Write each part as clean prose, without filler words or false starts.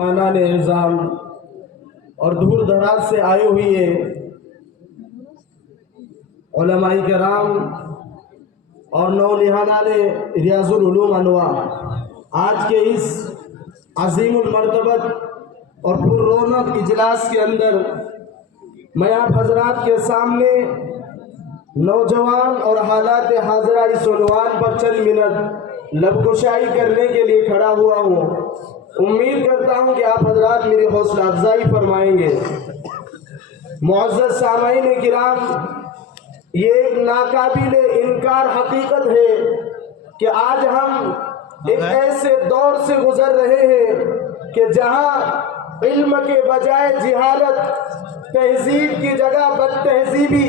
मेहमानान एज़ाम और दूर दराज से आए हुए उलमाए किराम और नौनिहानान रियाजुल उलूम अनवार, आज के इस अज़ीमुल मर्तबत और पुररौनक इजलास के अंदर मैं आप हजरात के सामने नौजवान और हालात हाजरा इस उन्वान पर चंद मिनट लबकुशाई करने के लिए खड़ा हुआ हूँ। उम्मीद करता हूँ कि आप हजरात मेरी हौसला अफजाई फरमाएंगे। मुअज़्ज़ज़ सामईन किराम, ये एक नाकाबिल इनकार हकीकत है कि आज हम एक ऐसे दौर से गुजर रहे हैं कि जहाँ इल्म के बजाय जिहालत, तहजीब की जगह बदतहजीबी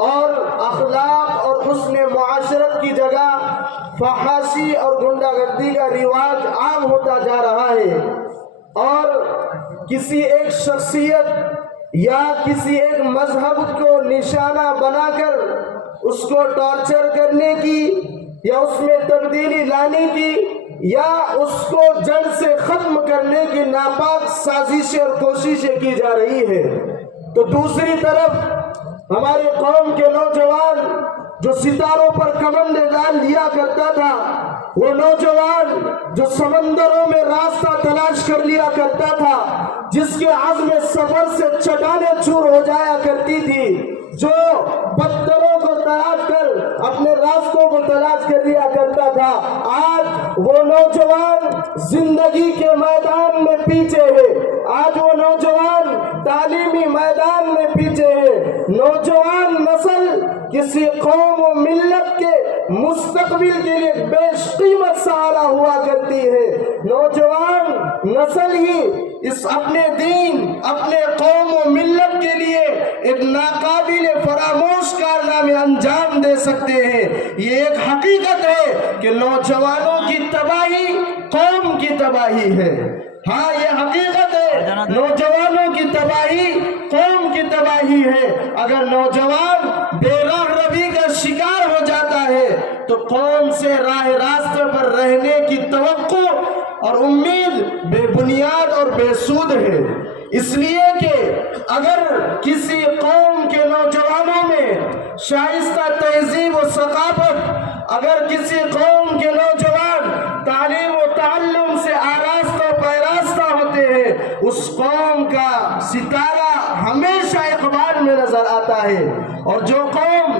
और अखलाक और हुस्न मुआशरत की जगह फहाशी और गुंडागर्दी का रिवाज आम होता जा रहा है। और किसी एक शख्सियत या किसी एक मजहब को निशाना बनाकर उसको टॉर्चर करने की या उसमें तब्दीली लाने की या उसको जड़ से खत्म करने की नापाक साजिशें और कोशिशें की जा रही है, तो दूसरी तरफ हमारे कौम के नौजवान जो सितारों पर कमंड डाल दिया करता था, वो नौजवान जो समंदरों में रास्ता तलाश कर लिया करता था, जिसके आज़्म सफर से चट्टानें चूर हो जाया करती थी, जो पत्थरों को तलाश कर अपने रास्तों को तलाश कर लिया करता था, आज वो नौजवान जिंदगी के मैदान में पीछे है। आज वो नौजवान तालीमी मैदान में पीछे है। नौजवान नस्ल किसी कौम और मिल्लत के मुस्तकबिल के लिए बेशकीमत सहारा हुआ करती है। नौजवान नस्ल ही इस अपने दीन, अपने कौम और मिल्लत के लिए एक नाकाबिल फरामोश कारनामे अंजाम दे सकते हैं। ये एक हकीकत है कि नौजवानों की तबाही कौम की तबाही है। हाँ, ये हकीकत है, नौजवानों की तबाही कौम की तबाही है। अगर नौजवान बेराह रवि का शिकार हो जाता है तो कौम से राह रास्ते पर रहने की तवक्को और उम्मीद बेबुनियाद और बेसूद है। इसलिए कि अगर किसी कौम के नौजवानों में शाइस्ता तहजीब और सकाफत, अगर किसी कौम के नौजवान तालीम और ताल्लुम से आरास्ता और पैरास्ता होते हैं, उस कौम का सितारा हमेशा इकबाल में नजर आता है। और जो कौम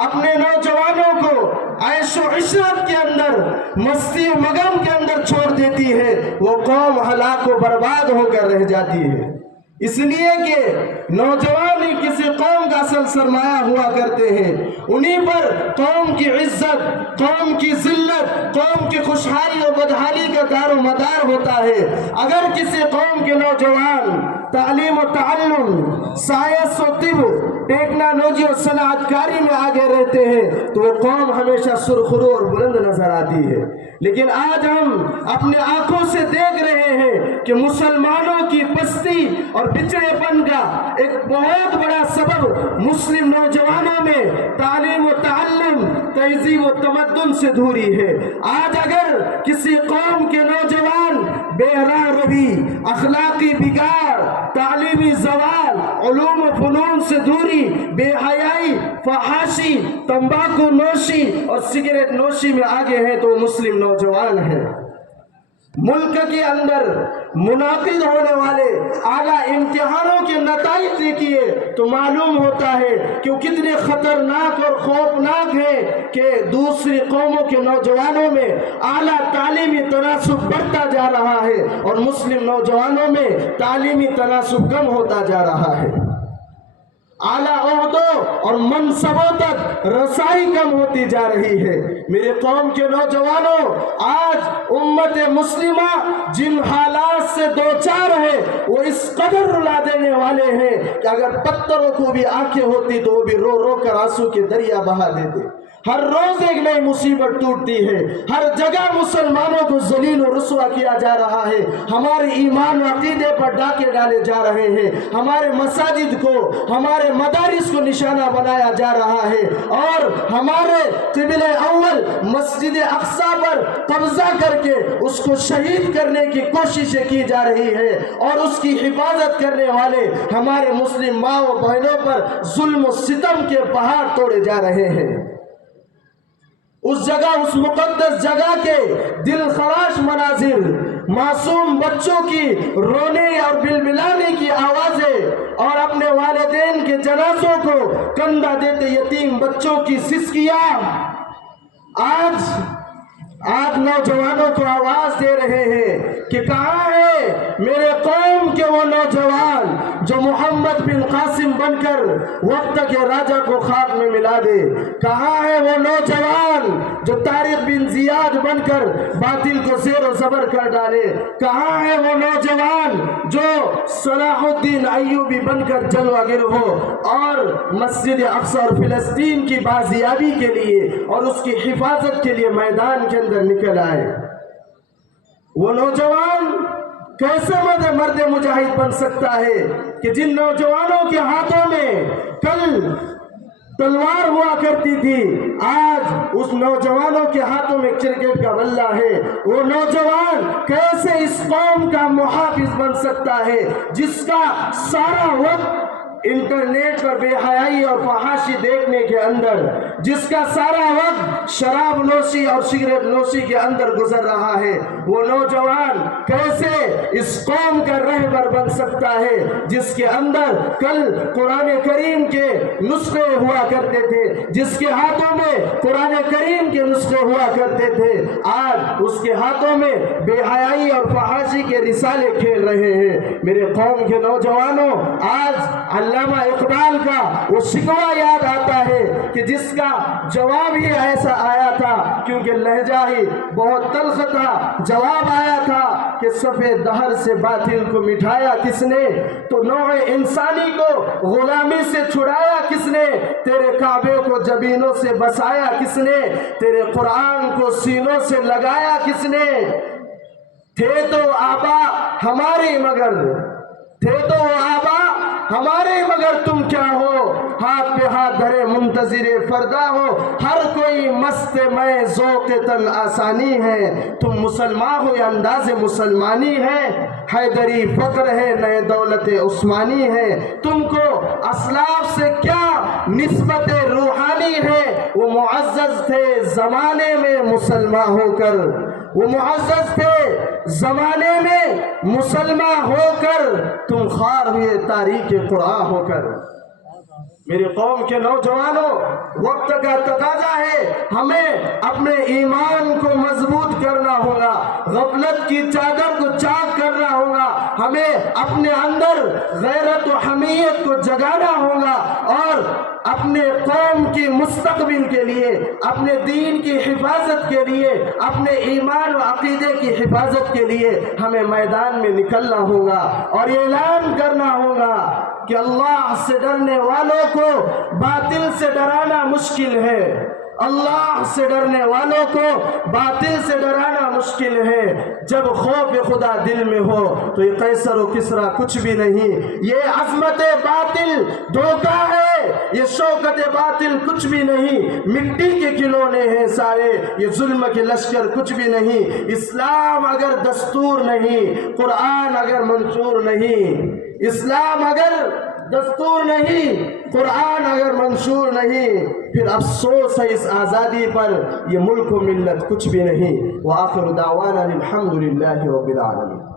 अपने नौजवानों को ऐशो इशरत के अंदर, मस्ती मगन के अंदर छोड़ देती है, वो कौम हलाक व बर्बाद होकर रह जाती है। इसलिए कि नौजवान ही किसी कौम का असल सरमाया हुआ करते हैं। उन्हीं पर कौम की इज्जत, कौम की जिल्लत, कौम की खुशहाली और बदहाली का दारो मदार होता है। अगर किसी कौम के नौजवान तालीम और ताल्लुम, साइंस और तिब, टेक्नोलॉजी और सनातकारी में आगे रहते हैं तो वो कौम हमेशा सुरखरू और बुलंद नजर आती है। लेकिन आज हम अपने आंखों से देख रहे हैं कि मुसलमानों की पस्ती और पिछड़ेपन का एक बहुत बड़ा सबब मुस्लिम नौजवानों में तालीम और ताल्लुम, तहजीब और तमद्दुन से दूरी है। आज अगर किसी कौम के नौजवान बेहरा रवि, अखलाकी बिगाड़, तालीमी जवाल, उलूम व फनून से दूरी, बेहयाई, फहाशी, तंबाकू नोशी और सिगरेट नोशी में आगे है तो मुस्लिम नौजवान है। मुल्क के अंदर मुनाकिद होने वाले आला इम्तिहानों के नताइज देखिए तो मालूम होता है कि वो कितने खतरनाक और खौफनाक है कि दूसरी कौमों के नौजवानों में आला तालीमी तनासुब बढ़ता जा रहा है और मुस्लिम नौजवानों में तालीमी तनासुब कम होता जा रहा है। आला ओहदों और मनसबों तक रसाई कम होती जा रही है। मेरे कौम के नौजवानों, आज उम्मत मुस्लिमा जिन हालात से दो चार है वो इस कदर रुला देने वाले हैं कि अगर पत्थरों को भी आंखें होती तो वो भी रो रो कर आंसू के दरिया बहा देते। ہر روز ایک نئی مصیبت ٹوٹتی ہے، ہر جگہ مسلمانوں کو ذلیل و رسوا کیا جا رہا ہے، ہمارے ایمان و عقیدے پر ڈاکے ڈالے جا رہے ہیں، ہمارے مساجد کو، ہمارے مدارس کو نشانہ بنایا جا رہا ہے، اور ہمارے قبلہ اول مسجد اقصی پر قبضہ کر کے اس کو شہید کرنے کی کوششیں کی جا رہی ہے، اور اس کی حفاظت کرنے والے ہمارے مسلم ماں و بہنوں پر ظلم و ستم کے پہاڑ توڑے جا رہے ہیں۔ اس جگہ، اس مقدس جگہ کے دل خراش مناظر، معصوم بچوں کی رونے اور بلبلانے کی آوازیں، اور اپنے والدین کے جنازوں کو کندھا دیتے یتیم بچوں کی سسکیاں آج نوجوانوں کو آواز دے رہے ہیں کہ کہاں ہے میرے قوم کے وہ نوجوان جو محمد بن قاسم بن کر وقت کے راجہ کو خاک میں ملا دے؟ کہاں ہے وہ نوجوان جو طارق بن زیاد بن کر باطل کو زیر و زبر کر ڈالے؟ کہاں ہے وہ نوجوان جو صلاح الدین ایوبی بن کر جلوہ گر ہو اور مسجد اقصی اور فلسطین کی بازیابی کے لیے اور اس کی حفاظت کے لیے میدان کے اندر نکل آئے؟ وہ نوجوان کیسے مرد مجاہد بن سکتا ہے کہ جن نوجوانوں کے ہاتھوں میں کل تلوار ہوا کرتی تھی، آج اس نوجوانوں کے ہاتھوں میں کرکٹ کا بلہ ہے؟ وہ نوجوان کیسے اس قوم کا محافظ بن سکتا ہے جس کا سارا وقت انٹرنیٹ پر بے حیائی اور فحاشی دیکھنے کے اندر، جس کا سارا وقت شراب نوشی اور سگریٹ نوشی کے اندر گزر رہا ہے؟ وہ نوجوان کیسے اس قوم کا رہبر بن سکتا ہے جس کے اندر کل قرآن کریم کے نسخے ہوا کرتے تھے، جس کے ہاتھوں میں قرآن کریم کے نسخے ہوا کرتے تھے، آج اس کے ہاتھوں میں بے حیائی اور فحاشی کے رسالے کھیل رہے ہیں؟ میرے قوم کے نوجوانوں، آج علامہ اقبال کا وہ شکوہ یاد آتا ہے کہ جس کا جواب ہی ایسا آیا تھا، کیونکہ لہجہ ہی بہت تلخ تھا، جواب آیا تھا کہ سفید دہر سے باطل کو مٹھایا کس نے؟ تو نوع انسانی کو غلامی سے چھڑایا کس نے؟ تیرے کعبے کو جبینوں سے بسایا کس نے؟ تیرے قرآن کو سینوں سے لگایا کس نے؟ تھے تو آبا ہمارے مگر تم کیا ہو؟ ہاتھ پہ ہاتھ دھرے منتظر فردا ہو، ہر کوئی مست میں ذوق تن آسانی ہے، تم مسلمان ہو یا انداز مسلمانی ہے، حیدری فقر ہے نئے دولت عثمانی ہے، تم کو اسلاف سے کیا نسبت روحانی ہے؟ وہ معزز تھے زمانے میں مسلمان ہو کر، وہ معزز تھے زمانے میں مسلمان ہو کر، تم خوار ہوئے تاریخ قرآن ہو کر۔ میرے قوم کے نوجوانوں، وقت کا تقاضا ہے ہمیں اپنے ایمان کو مضبوط کرنا ہوگا، غفلت کی چادر کو چاک کرنا ہوگا، ہمیں اپنے اندر غیرت و حمیت کو جگانا ہوگا، اور اپنے قوم کی مستقبل کے لیے، اپنے دین کی حفاظت کے لیے، اپنے ایمان و عقیدے کی حفاظت کے لیے ہمیں میدان میں نکلنا ہوگا، اور اعلان کرنا ہوگا کہ اللہ سے ڈرنے والوں کو باطل سے ڈرانا مشکل ہے، اللہ سے ڈرنے والوں کو باطل سے ڈرانا مشکل ہے۔ جب خوف خدا دل میں ہو تو یہ قیصر و کسریٰ کچھ بھی نہیں، یہ عظمت باطل دھوکہ ہے، یہ شوکت باطل کچھ بھی نہیں، مٹی کے کھلونے ہیں سارے، یہ ظلم کے لشکر کچھ بھی نہیں۔ اسلام اگر دستور نہیں، قرآن اگر منشور نہیں، اسلام اگر دستور نہیں، قرآن اگر منشور نہیں، پھر افسوس ہے اس آزادی پر، یہ ملک و ملت کچھ بھی نہیں۔ وآخر دعوانا الحمدللہ رب العالمین۔